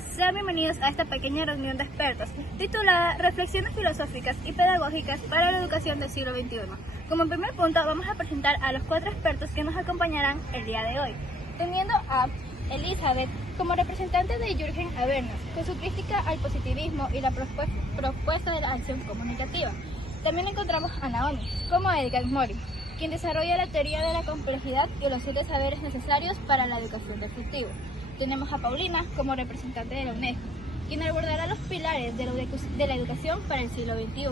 todos, sean bienvenidos a esta pequeña reunión de expertos titulada Reflexiones filosóficas y pedagógicas para la educación del siglo XXI. Como primer punto vamos a presentar a los 4 expertos que nos acompañarán el día de hoy, teniendo a Elizabeth como representante de Jürgen Habermas, con su crítica al positivismo y la propuesta de la acción comunicativa. También encontramos a Naomi como Edgar Morin, quien desarrolla la teoría de la complejidad y los 7 saberes necesarios para la educación del futuro. Tenemos a Paulina como representante de la UNESCO, quien abordará los pilares de la educación para el siglo XXI.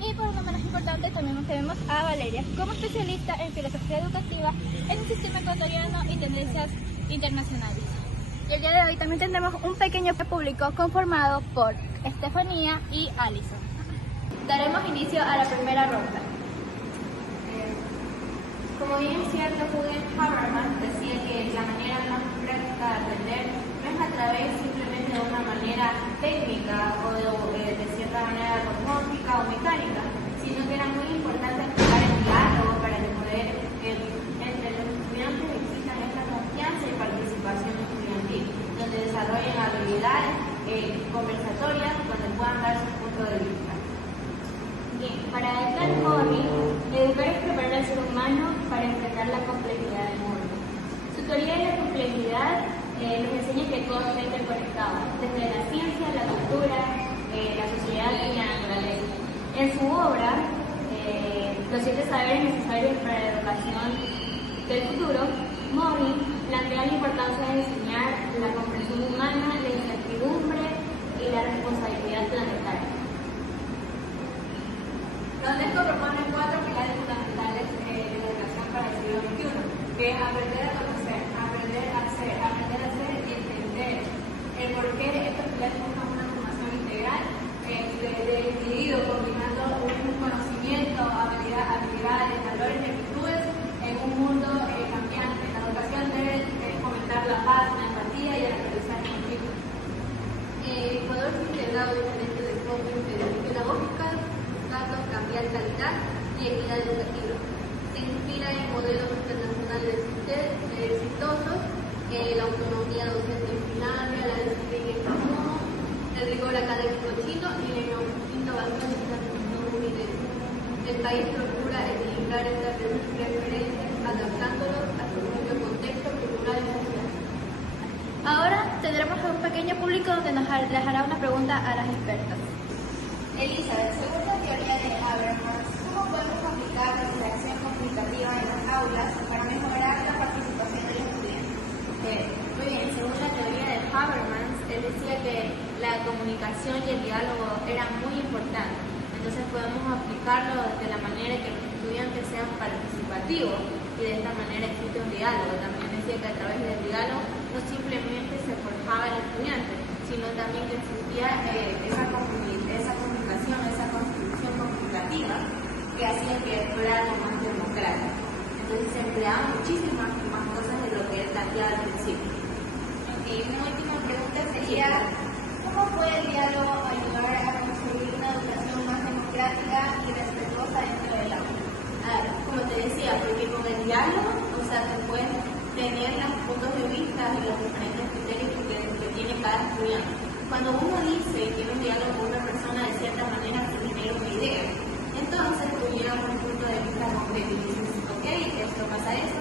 Y por lo menos importante también tenemos a Valeria como especialista en filosofía educativa en el sistema ecuatoriano y tendencias internacionales. Y el día de hoy también tendremos un pequeño público conformado por Estefanía y Alison. Daremos inicio a la primera ronda. Como bien es cierto, Jürgen Habermas decía que la manera más práctica de aprender no es a través simplemente de una manera técnica o de cierta manera cosmótica o mecánica, sino que era muy importante aplicar el diálogo para que entre los estudiantes existan esta confianza y participación estudiantil, donde desarrollen habilidades conversatorias donde puedan dar su punto de vista. Bien, para Edgar Morin, educar es preparar al ser humano para enfrentar la complejidad del mundo. Su teoría de la complejidad nos enseña que todo está interconectado, desde la ciencia, la cultura, la sociedad y la naturaleza. En su obra, Los 7 saberes necesarios para la educación del futuro, Morin plantea la importancia de enseñar la comprensión humana, la incertidumbre y la responsabilidad planetaria. La UNESCO propone 4 pilares fundamentales de la educación para el siglo XXI, que es aprender a conocer, aprender a hacer y entender el por qué estos pilares buscan una formación integral, decidido combinando un conocimiento, habilidades, valores y actitudes en un mundo cambiante. La educación debe fomentar la paz, la empatía y el aprendizaje continuo. Ecuador es integrado diferente de formas pedagógicas, buscando cambiar calidad y equidad educativa. Se inspira en modelos internacionales exitosos, la autonomía docente en Finlandia, la disciplina en Japón, el rigor académico chino y la innovación en la estadounidense. El país procura equilibrar estas referencias, adaptándolos a su propio contexto cultural y social. Ahora tendremos a un pequeño público donde les hará una pregunta a las expertas. Elizabeth, según la teoría de Habermas, ¿cómo podemos aplicar la interacción comunicativa en las aulas para mejorar la participación de los estudiantes? Muy bien, según la teoría de Habermas, él decía que la comunicación y el diálogo eran muy importantes. Entonces podemos aplicarlo de la manera que los estudiantes sean participativos y de esta manera existe un diálogo. También decía que a través del diálogo no simplemente se forjaba el estudiante, sino también que existía esa comunicación, esa construcción comunicativa que hacía que fuera algo más democrático. Entonces se empleaban muchísimas más cosas de lo que él planteaba al principio. Una última pregunta sería, ¿cómo puede el diálogo ayudar a construir una educación más democrática y respetuosa dentro del aula? Como te decía, porque con el diálogo, se pueden tener los puntos de vista y los diferentes criterios que tiene cada estudiante. Cuando uno dice y tiene un diálogo con una persona, de cierta manera se genera una idea. Entonces tú llegas a un punto de vista concreto y dices, ok, esto pasa esto,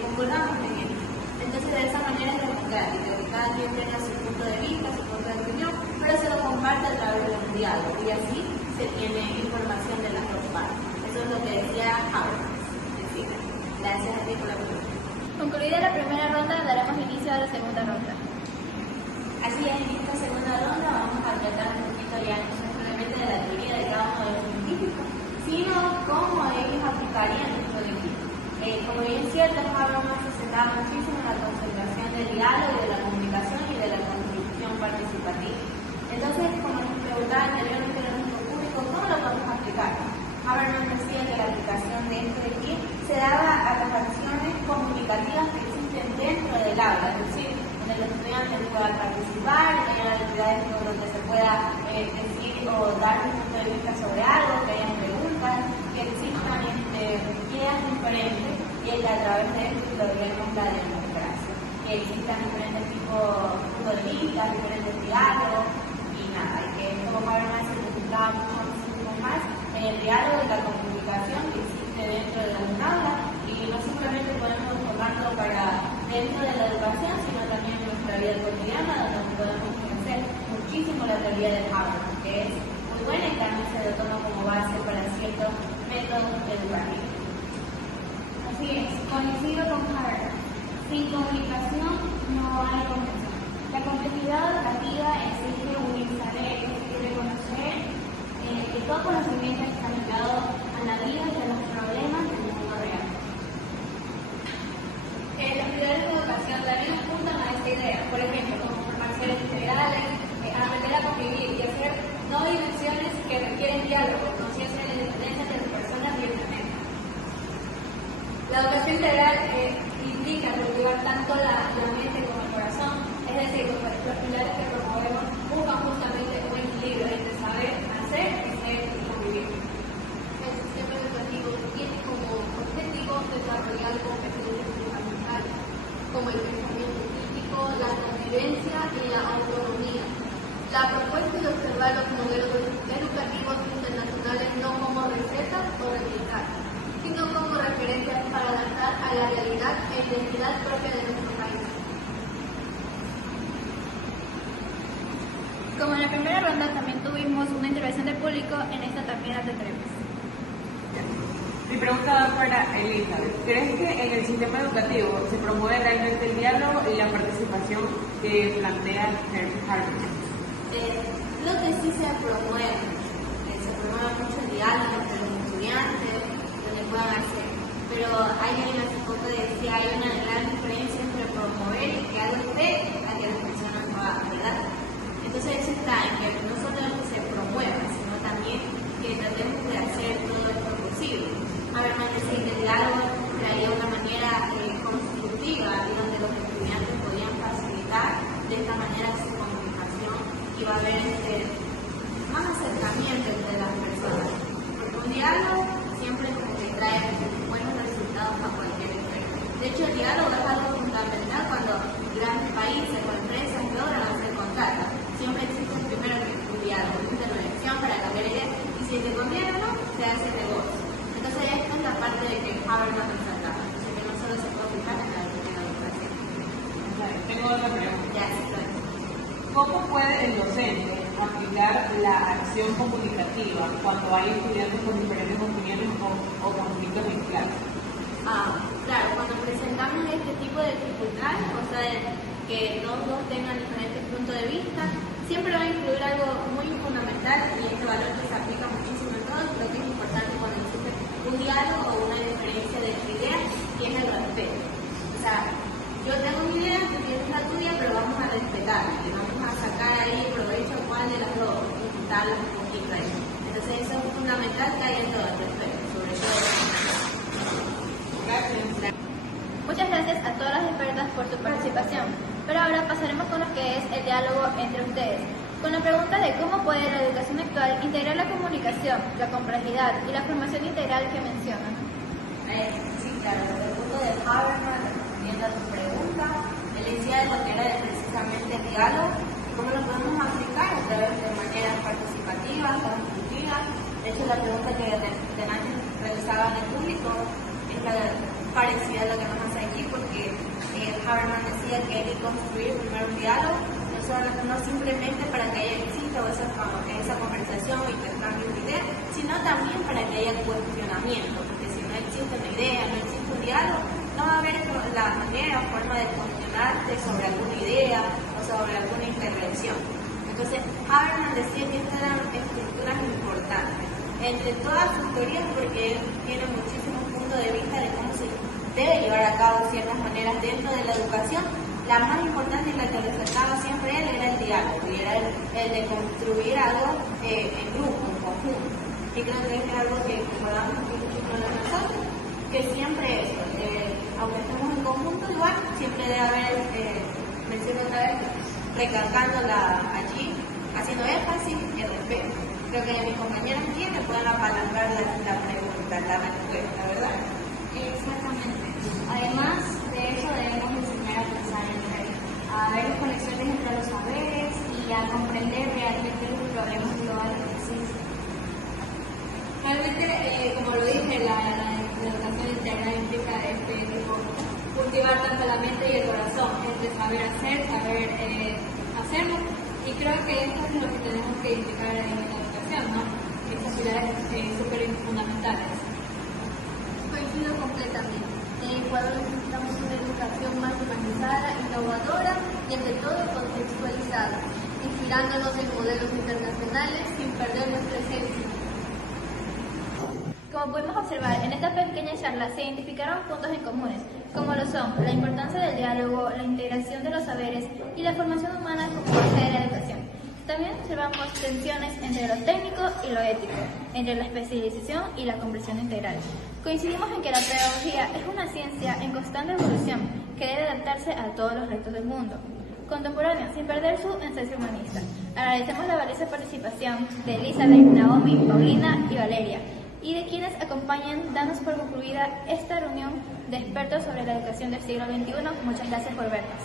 concordamos en esto. Entonces de esa manera es democrática, que cada quien tenga su punto de vista, su punto de opinión, pero se lo comparte a través de un diálogo y así se tiene información de las dos partes. Eso es lo que decía Habermas. Gracias a ti por la pregunta. Concluida la primera ronda, daremos inicio a la segunda ronda. Así es, en esta segunda ronda vamos a tratar un poquito ya no simplemente de la teoría de cada uno de los científicos, sino cómo ellos aplicarían esto de aquí. Como bien es cierto, Habermas se centraba muchísimo en la concentración del diálogo, de la comunicación y de la construcción participativa. Entonces, como nos preguntaba anteriormente en nuestro público, ¿cómo lo podemos aplicar? Habermas decía que la aplicación de esto de aquí se daba a las acciones comunicativas que existen dentro del aula, es decir, donde los estudiantes puedan participar, que haya actividades donde se pueda decir o dar un punto de vista sobre algo, que haya preguntas, que existan ideas diferentes y que a través de esto logremos la democracia. Que existan diferentes tipos de puntos de vista, dinámicas, diferentes diálogos y nada, y que esto Habermas se preocupaba mucho más en el diálogo y la comunicación que existe dentro de la aula y no simplemente podemos tomarlo para dentro de la educación, sino también en nuestra vida cotidiana, donde podemos conocer muchísimo la teoría de Habermas, que es muy buena y también se lo toma como base para ciertos métodos educativos. Así es, coincido con Habermas. Sin comunicación no hay comprensión. La complejidad educativa exige unir saberes y reconocer que todo conocimiento está ligado a la vida y a los problemas del mundo real. Las prioridades de educación también apuntan a esta idea, por ejemplo, como formaciones integrales, aprender a convivir y hacer no dimensiones que requieren diálogo, conciencia de la independencia entre las personas y el planeta. La educación integral implica cultivar tanto la mente como el corazón, es decir, los pilares que promovemos buscan justamente un equilibrio entre saber hacer y ser y convivir. El sistema educativo tiene como objetivo desarrollar competencias fundamentales como el pensamiento crítico, la convivencia y la autonomía. La propuesta es observar los modelos educativos internacionales no como recetas o replicar, sino como referencias para adaptar a la realidad e identidad propia de nuestro país. Como en la primera ronda también tuvimos una intervención del público, en esta también la tendremos. Mi pregunta va para Elizabeth. ¿Crees que en el sistema educativo se promueve realmente el diálogo y la participación que plantea Habermas? Lo que sí se promueve mucho el diálogo entre los estudiantes, donde puedan hacer, pero hay hace poco decía, hay una gran diferencia entre promover y que algo esté a que las personas lo hagan, ¿verdad? Entonces eso está en que no solo que se promueva, sino también que tratemos de hacer todo esto posible. Habermas decía que el diálogo traía una manera constructiva y donde los estudiantes podían facilitar de esta manera su comunicación y va a haber más acercamiento entre las personas. Porque un diálogo siempre como que trae buenos resultados a cualquier empresa. De hecho, el diálogo es algo fundamental cuando grandes países o empresas logran hacer contratos. Siempre existe primero un diálogo, una intervención para cambiar ideas y si te conviene o no, se hace negocio. Entonces, esta es la parte de que Habermas resaltaba. Entonces, que no solo se puede fijar en la educación. Tengo otra pregunta. Ya, sí, claro. ¿Cómo puede el docente aplicar la acción comunicativa cuando hay estudiantes con diferentes opiniones o conflictos en clase? Claro, cuando presentamos este tipo de dificultades, o sea, que los dos tengan diferentes puntos de vista, siempre va a incluir algo muy fundamental y este valor que se aplica muchísimo en todo, creo que es importante cuando existe un diálogo o una diferencia de ideas, y es el respeto. O sea, yo tengo mi idea, tú tienes la tuya, pero vamos a respetarla y vamos a sacar ahí provecho a cuál de las dos y quitarlas un poquito ahí. Entonces eso es fundamental que haya todo el respeto, sobre todo. Gracias. Muchas gracias a todas las expertas por su participación, pero ahora pasaremos con lo que es el diálogo entre ustedes, con la pregunta de cómo puede la educación actual integrar la comunicación, la complejidad y la formación integral que mencionan. Sí, claro, desde el punto de Habermas, respondiendo a tu pregunta, él decía de lo que era precisamente el diálogo, cómo lo podemos aplicar a través de maneras participativas, constructivas. De hecho, la pregunta que antes realizaba en el público es parecida a lo que nos hace aquí, porque Habermas decía que hay que construir primero un diálogo, no simplemente para que exista esa conversación y intercambio de ideas, sino también para que haya cuestionamiento, porque si no existe una idea, no existe un diálogo, no va a haber la manera o forma de cuestionarte sobre alguna idea o sobre alguna intervención. Entonces, Habermas decía que estas eran estructuras importantes entre todas sus teorías, porque él tiene muchísimos puntos de vista de cómo se debe llevar a cabo ciertas maneras dentro de la educación. La más importante y la que resaltaba siempre él era el diálogo, y era el de construir algo en grupo, en conjunto. Y creo que es algo que recordamos muchísimo de nosotros, que siempre eso, aunque estemos en conjunto igual, siempre debe haber, menciono otra vez, recalcándola allí, haciendo énfasis y el respeto. Creo que mis compañeros aquí me pueden apalancar la pregunta, la respuesta, ¿verdad? Exactamente. Además de eso debemos enseñar a pensar en red, a ver las conexiones entre los saberes saber hacerlo. Y creo que esto es lo que tenemos que identificar en la educación, ¿no? Estas pilares súper fundamentales. Coincido completamente. En Ecuador necesitamos una educación más humanizada, innovadora y ante todo contextualizada, inspirándonos en modelos internacionales sin perder nuestra esencia. Como pudimos observar, en esta pequeña charla se identificaron puntos en comunes, como lo son la importancia del diálogo, la integración de los saberes y la formación humana como base de la educación. También observamos tensiones entre lo técnico y lo ético, entre la especialización y la comprensión integral. Coincidimos en que la pedagogía es una ciencia en constante evolución que debe adaptarse a todos los retos del mundo contemporáneo, sin perder su esencia humanista. Agradecemos la valiosa participación de Elizabeth, Naomi, Paulina y Valeria, y de quienes acompañan, dándonos por concluida esta reunión de expertos sobre la educación del siglo XXI. Muchas gracias por vernos.